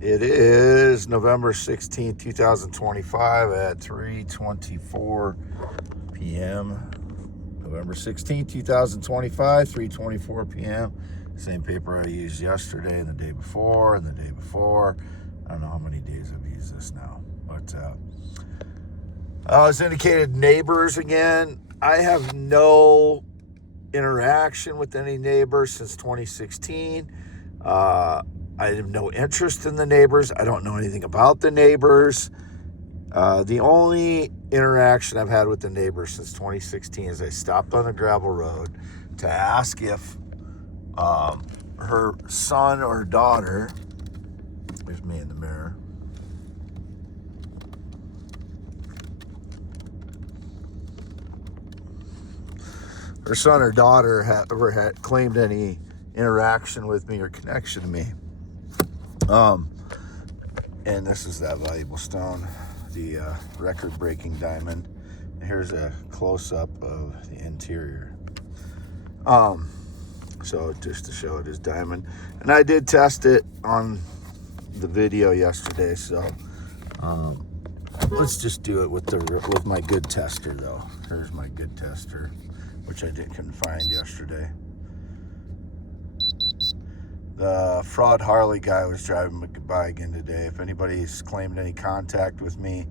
It is November 16th, 2025 at 3:24 p.m. November 16th, 2025, 3:24 p.m. Same paper I used yesterday and the day before and the day before. I don't know how many days I've used this now. But as indicated, neighbors again. I have no interaction with any neighbors since 2016. I have no interest in the neighbors. I don't know anything about the neighbors. The only interaction I've had with the neighbors since 2016 is I stopped on the gravel road to ask if her son or daughter, there's me in the mirror, her son or daughter had claimed any interaction with me or connection to me. And this is that valuable stone, the record-breaking diamond. Here's a close-up of the interior. So just to show it is diamond. And I did test it on the video yesterday, so let's just do it with my good tester, though. Here's my good tester, which I couldn't find yesterday. The fraud Harley guy was driving by again today. If anybody's claimed any contact with me,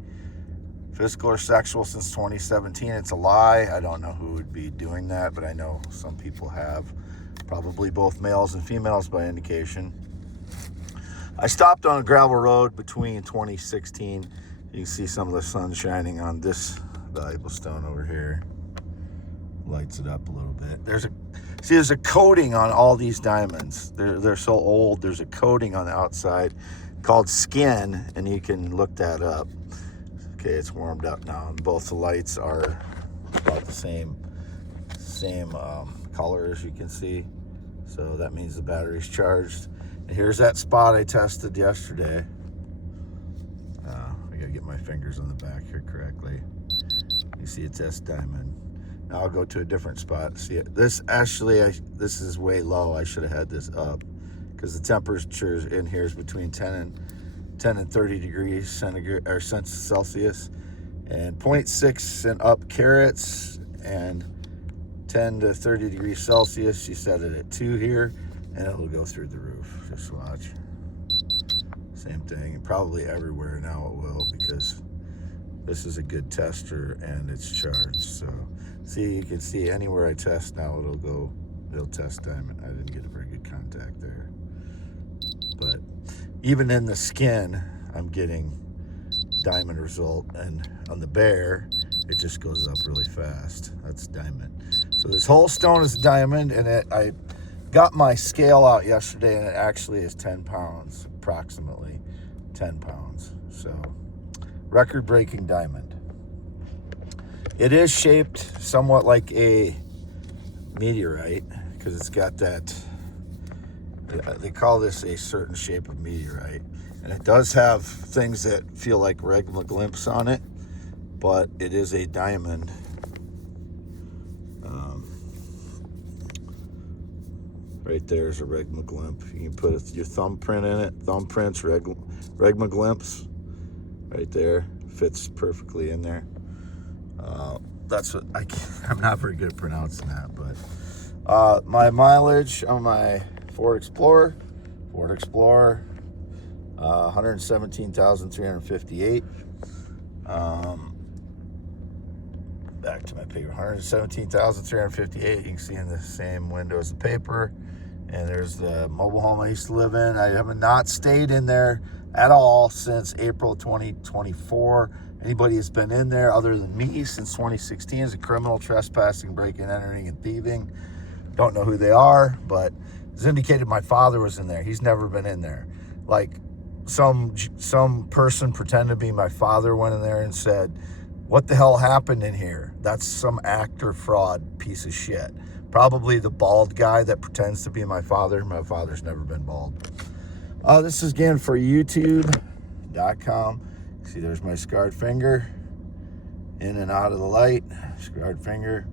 physical or sexual, since 2017, it's a lie. I don't know who would be doing that, but I know some people have. Probably both males and females by indication. I stopped on a gravel road between 2016. You can see some of the sun shining on this valuable stone over here. Lights it up a little bit. There's a coating on all these diamonds. They're so old. There's a coating on the outside called skin, and you can look that up. Okay, it's warmed up now, and both the lights are about the same color, as you can see. So that means the battery's charged. And here's that spot I tested yesterday. I gotta get my fingers on the back here correctly. You see it's S diamond. Now I'll go to a different spot. See, this is way low. I should have had this up because the temperature in here is between 10 and 30 degrees centigrade or Celsius, and 0.6 and up carats, and 10 to 30 degrees Celsius. You set it at 2 here, and it'll go through the roof. Just watch. Same thing, and probably everywhere now it will, because this is a good tester and it's charged. So see, you can see anywhere I test now, it'll test diamond. I didn't get a very good contact there. But even in the skin, I'm getting diamond result. And on the bear, it just goes up really fast. That's diamond. So this whole stone is diamond, and I got my scale out yesterday, and it actually is 10 pounds, approximately 10 pounds. So record-breaking diamond. It is shaped somewhat like a meteorite because it's got that, they call this a certain shape of meteorite. And it does have things that feel like regular glimps on it, but it is a diamond. Right there's a regma glimp. You can put your thumbprint in it. Thumbprints, regma glimps. Right there, fits perfectly in there. That's what I'm not very good at pronouncing that, but my mileage on my Ford Explorer, 117,358. Back to my paper, 117,358. You can see in the same window as the paper. And there's the mobile home I used to live in. I have not stayed in there at all since April 2024. Anybody that's been in there other than me since 2016 is a criminal, trespassing, breaking, entering, and thieving. Don't know who they are, but it's indicated my father was in there. He's never been in there. Like some person pretended to be my father went in there and said, "What the hell happened in here?" That's some actor fraud piece of shit. Probably the bald guy that pretends to be my father. My father's never been bald. This is again for YouTube.com. See, there's my scarred finger. In and out of the light. Scarred finger.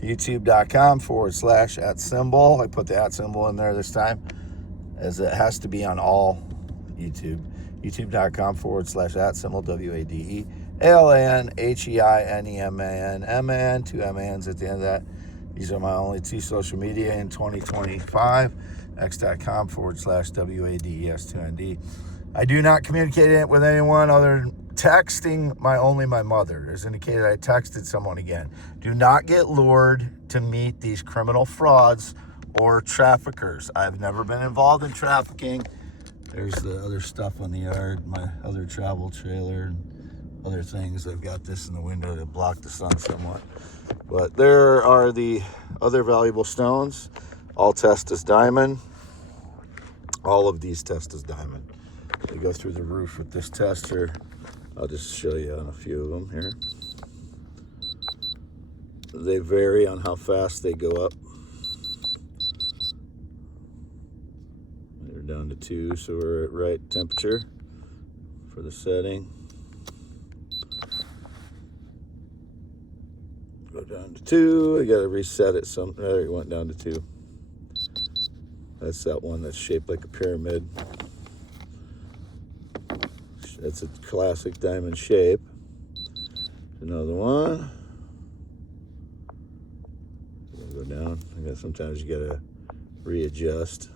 YouTube.com/@symbol. I put the @ in there this time, as it has to be on all YouTube. YouTube.com/@symbol, WADE. ALANHEINEMAN, 2 MANs at the end of that. These are my only 2 social media in 2025. X.com/WADES2ND. I do not communicate it with anyone other than texting only my mother. As indicated, I texted someone again. Do not get lured to meet these criminal frauds or traffickers. I've never been involved in trafficking. There's the other stuff on the yard, my other travel trailer and other things. I've got this in the window to block the sun somewhat. But there are the other valuable stones. All test as diamond. All of these test as diamond. They go through the roof with this tester. I'll just show you on a few of them here. They vary on how fast they go up. They're down to 2, so we're at right temperature for the setting. Go down to 2. I gotta reset it some. There, it went down to 2. That's that one that's shaped like a pyramid. That's a classic diamond shape. Another one. Go down. Sometimes you gotta readjust.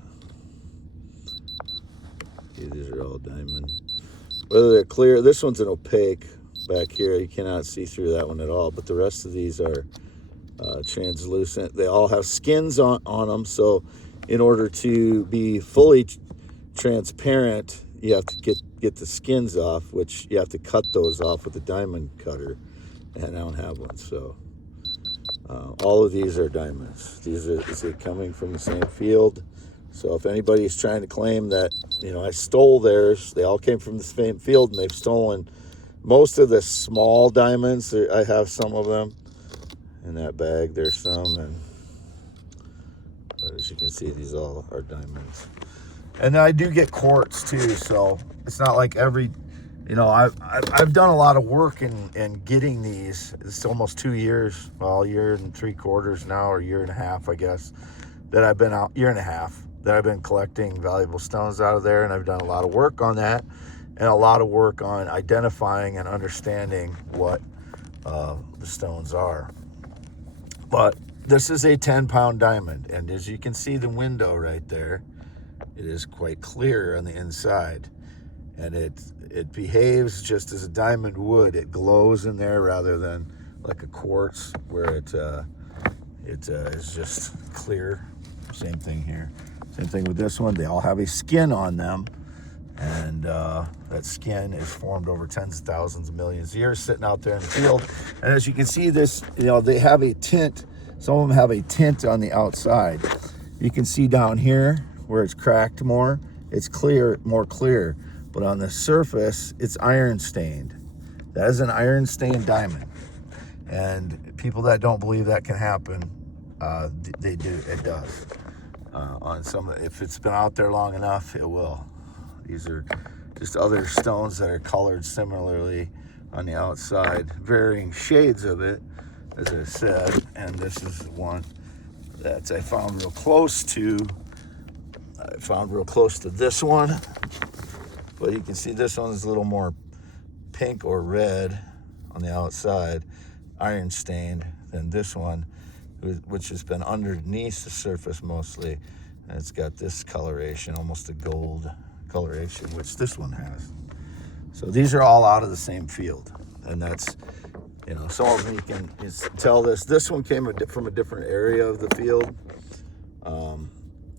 These are all diamond. Whether they're clear, this one's an opaque back here. You cannot see through that one at all. But the rest of these are translucent. They all have skins on them. So in order to be fully transparent, you have to get the skins off, which you have to cut those off with a diamond cutter, and I don't have one. So all of these are diamonds. These are coming from the same field. So if anybody's trying to claim that, I stole theirs, they all came from the same field, and they've stolen most of the small diamonds. I have some of them in that bag. There's some, and as you can see, these all are diamonds. And I do get quartz too, so it's not like every, I've done a lot of work in getting these. It's almost 2 years, well, a year and 3/4 now, or a year and a half, I guess, that I've been out, year and a half, that I've been collecting valuable stones out of there, and I've done a lot of work on that, and a lot of work on identifying and understanding what the stones are. But this is a 10-pound diamond, and as you can see the window right there, it is quite clear on the inside, and it behaves just as a diamond would. It glows in there rather than like a quartz where it is just clear. Same thing here. Same thing with this one. They all have a skin on them, and that skin is formed over tens of thousands of millions of years sitting out there in the field. And as you can see, this, they have a tint. Some of them have a tint on the outside. You can see down here where it's cracked more, it's clear, more clear. But on the surface, it's iron stained. That is an iron stained diamond. And people that don't believe that can happen, they do. It does. On some, if it's been out there long enough, it will. These are just other stones that are colored similarly on the outside, varying shades of it, as I said. And this is one that I found real close to. I found real close to this one, but you can see this one is a little more pink or red on the outside, iron stained, than this one, which has been underneath the surface mostly, and it's got this coloration, almost a gold coloration, which this one has. So these are all out of the same field, and that's, some of them you can tell this one came from a different area of the field.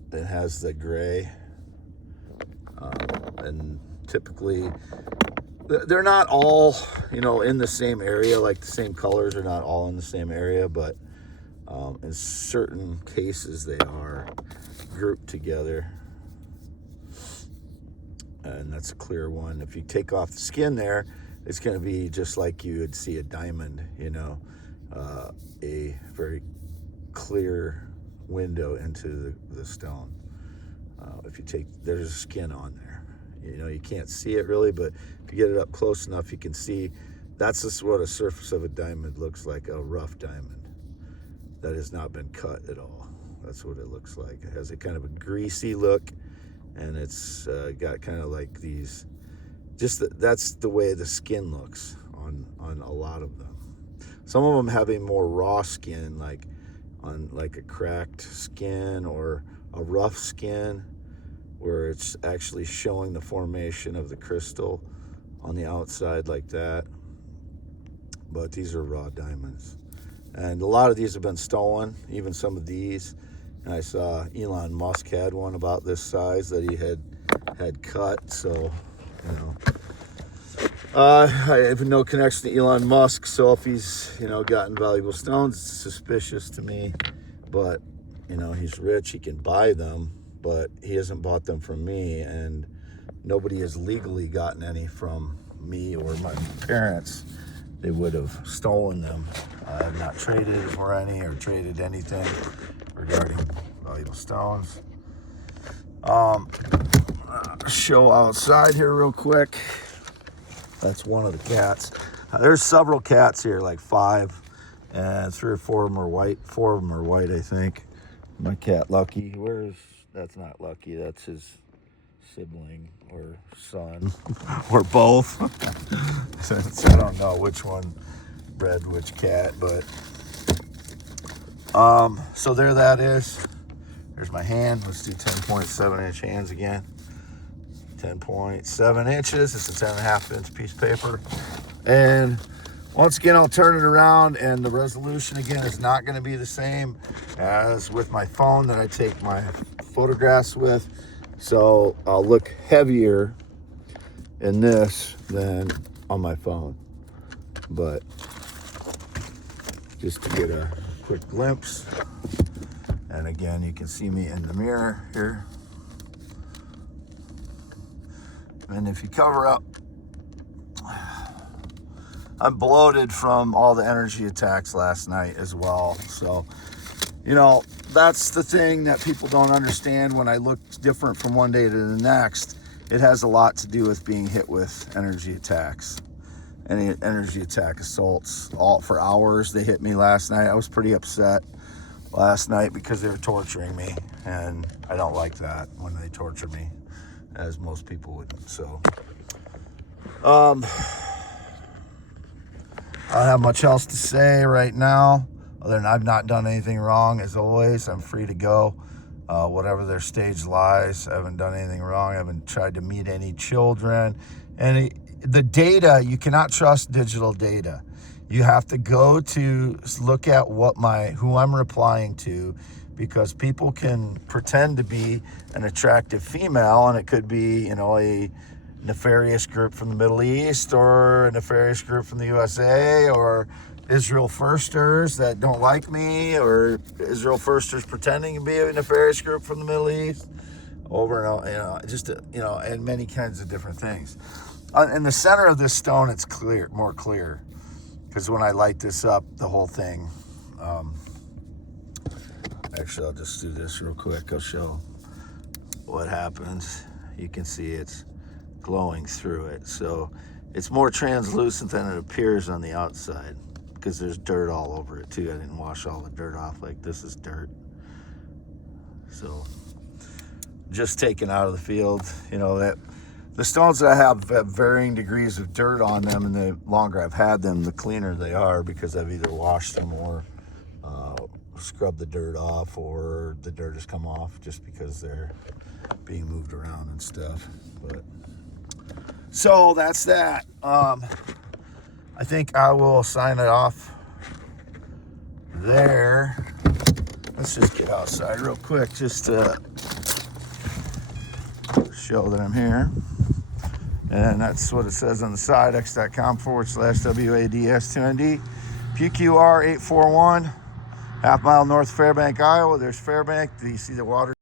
It has the gray, and typically they're not all, in the same area, like the same colors are not all in the same area, but in certain cases they are grouped together. And that's a clear one. If you take off the skin there, it's going to be just like you would see a diamond, a very clear window into the stone. If you there's a skin on there. You can't see it really, but if you get it up close enough, you can see that's just what a surface of a diamond looks like, a rough diamond. that has not been cut at all. That's what it looks like. It has a kind of a greasy look, and it's got kind of like these, that's the way the skin looks on a lot of them. Some of them have a more raw skin, like on like a cracked skin or a rough skin, where it's actually showing the formation of the crystal on the outside like that. But these are raw diamonds. And a lot of these have been stolen, even some of these. And I saw Elon Musk had one about this size that he had cut, so, you know. I have no connection to Elon Musk, so if he's, you know, gotten valuable stones, it's suspicious to me. But, you know, he's rich, he can buy them, but he hasn't bought them from me, and nobody has legally gotten any from me or my parents. They would have stolen them. I have not traded for any or traded anything regarding valuable stones. Show outside here real quick. That's one of the cats. There's several cats here, like 5, and 3 or 4 of them are white. 4 of them are white, I think. My cat Lucky, that's not Lucky, that's his sibling or son or both. I don't know which one bred which cat, but so there that is. There's my hand. Let's do 10.7 inch hands again. 10.7 inches. It's a 10.5 inch piece of paper. And once again, I'll turn it around, and the resolution again is not going to be the same as with my phone that I take my photographs with. So I'll look heavier in this than on my phone. But just to get a quick glimpse. And again, you can see me in the mirror here. And if you cover up, I'm bloated from all the energy attacks last night as well. So, you know, that's the thing that people don't understand. When I look different from one day to the next, it has a lot to do with being hit with energy attacks. Any energy attack assaults, all for hours. They hit me last night. I was pretty upset last night because they were torturing me, and I don't like that when they torture me, as most people wouldn't. So I don't have much else to say right now, other than I've not done anything wrong. As always, I'm free to go whatever their stage lies. I haven't done anything wrong. I haven't tried to meet any children. And the data, you cannot trust digital data. You have to go to look at who I'm replying to, because people can pretend to be an attractive female, and it could be, you know, a nefarious group from the Middle East, or a nefarious group from the USA, or Israel Firsters that don't like me, or Israel Firsters pretending to be a nefarious group from the Middle East, over and over, you know, just, you know, and many kinds of different things. In the center of this stone, it's clear, more clear, because when I light this up, the whole thing, actually, I'll just do this real quick. I'll show what happens. You can see it's glowing through it. So it's more translucent than it appears on the outside, because there's dirt all over it too. I didn't wash all the dirt off. Like, this is dirt. So just taken out of the field, you know, that the stones that I have varying degrees of dirt on them, and the longer I've had them, the cleaner they are, because I've either washed them or scrubbed the dirt off, or the dirt has come off just because they're being moved around and stuff. But so that's that. I think I will sign it off there. Let's just get outside real quick, just to show that I'm here. And that's what it says on the side, x.com/WADS2ND. PQR 841, half mile north of Fairbank, Iowa. There's Fairbank. Do you see the water?